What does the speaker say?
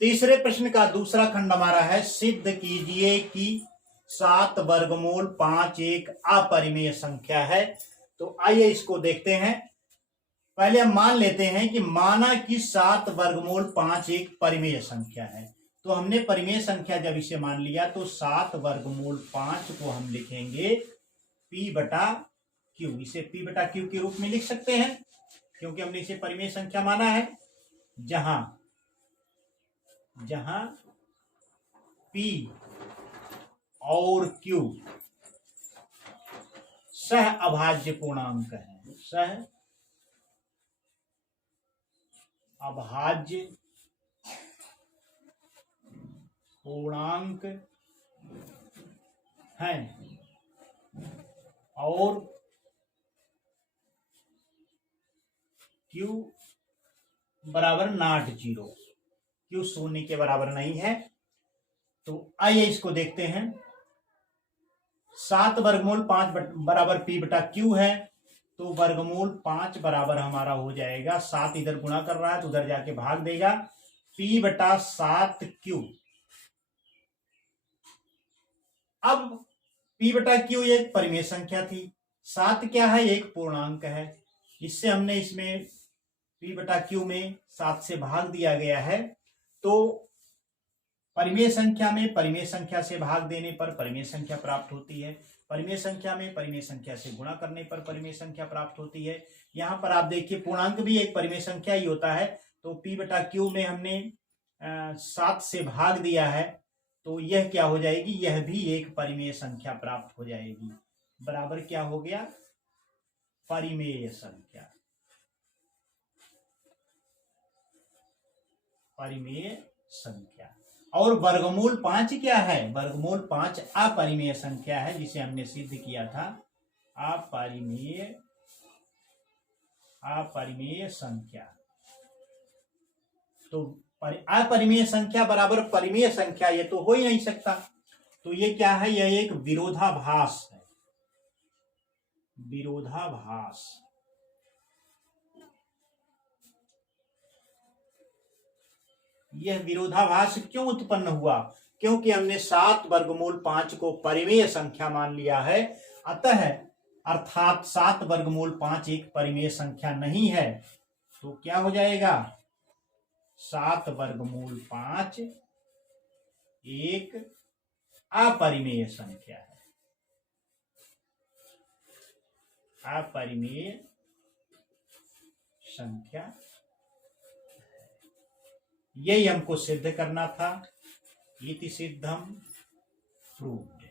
तीसरे प्रश्न का दूसरा खंड हमारा है, सिद्ध कीजिए कि 7 वर्गमूल 5 एक अपरिमेय संख्या है। तो आइए इसको देखते हैं। पहले हम मान लेते हैं कि माना कि 7 वर्गमूल 5 एक परिमेय संख्या है। तो हमने परिमेय संख्या जब इसे मान लिया तो 7 वर्गमूल 5 को हम लिखेंगे P बटा Q। इसे P बटा Q के रूप में लिख सकते हैं क्योंकि हमने इसे परिमेय संख्या माना है, जहां P और Q सह अभाज्य पूर्णांक है, सह अभाज्य पूर्णांक हैं और Q बराबर नॉट 0, Q शून्य के बराबर नहीं है। तो आइए इसको देखते हैं। 7 वर्गमूल 5 बराबर P बटा Q है, तो वर्गमूल 5 बराबर हमारा हो जाएगा, 7 इधर गुणा कर रहा है तो उधर जाके भाग देगा, P बटा 7Q। अब P बटा Q एक परिमेय संख्या थी, 7 क्या है, एक पूर्णांक है। इससे हमने इसमें P बटा Q में 7 से भाग दिया गया है। तो परिमेय संख्या में परिमेय संख्या से भाग देने पर परिमेय संख्या प्राप्त होती है, परिमेय संख्या में परिमेय संख्या से गुणा करने पर परिमेय संख्या प्राप्त होती है। यहां पर आप देखिए पूर्णांक भी एक परिमेय संख्या ही होता है। तो P बटा Q में हमने 7 से भाग दिया है, तो यह क्या हो जाएगी, यह भी एक परिमेय संख्या प्राप्त हो जाएगी। बराबर क्या हो गया, परिमेय संख्या, परिमेय संख्या। और वर्गमूल 5 क्या है, वर्गमूल 5 अपरिमेय संख्या है, जिसे हमने सिद्ध किया था, अपरिमेय संख्या। तो अपरिमेय संख्या बराबर परिमेय संख्या, ये तो हो ही नहीं सकता। तो ये क्या है, यह एक विरोधाभास है, विरोधाभास। यह विरोधाभास क्यों उत्पन्न हुआ, क्योंकि हमने 7 वर्गमूल 5 को परिमेय संख्या मान लिया है, अतः अर्थात 7 वर्गमूल 5 एक परिमेय संख्या नहीं है। तो क्या हो जाएगा, 7 वर्गमूल 5 एक अपरिमेय संख्या है, अपरिमेय संख्या। यही हमको सिद्ध करना था। इति सिद्धम प्रूव्ड।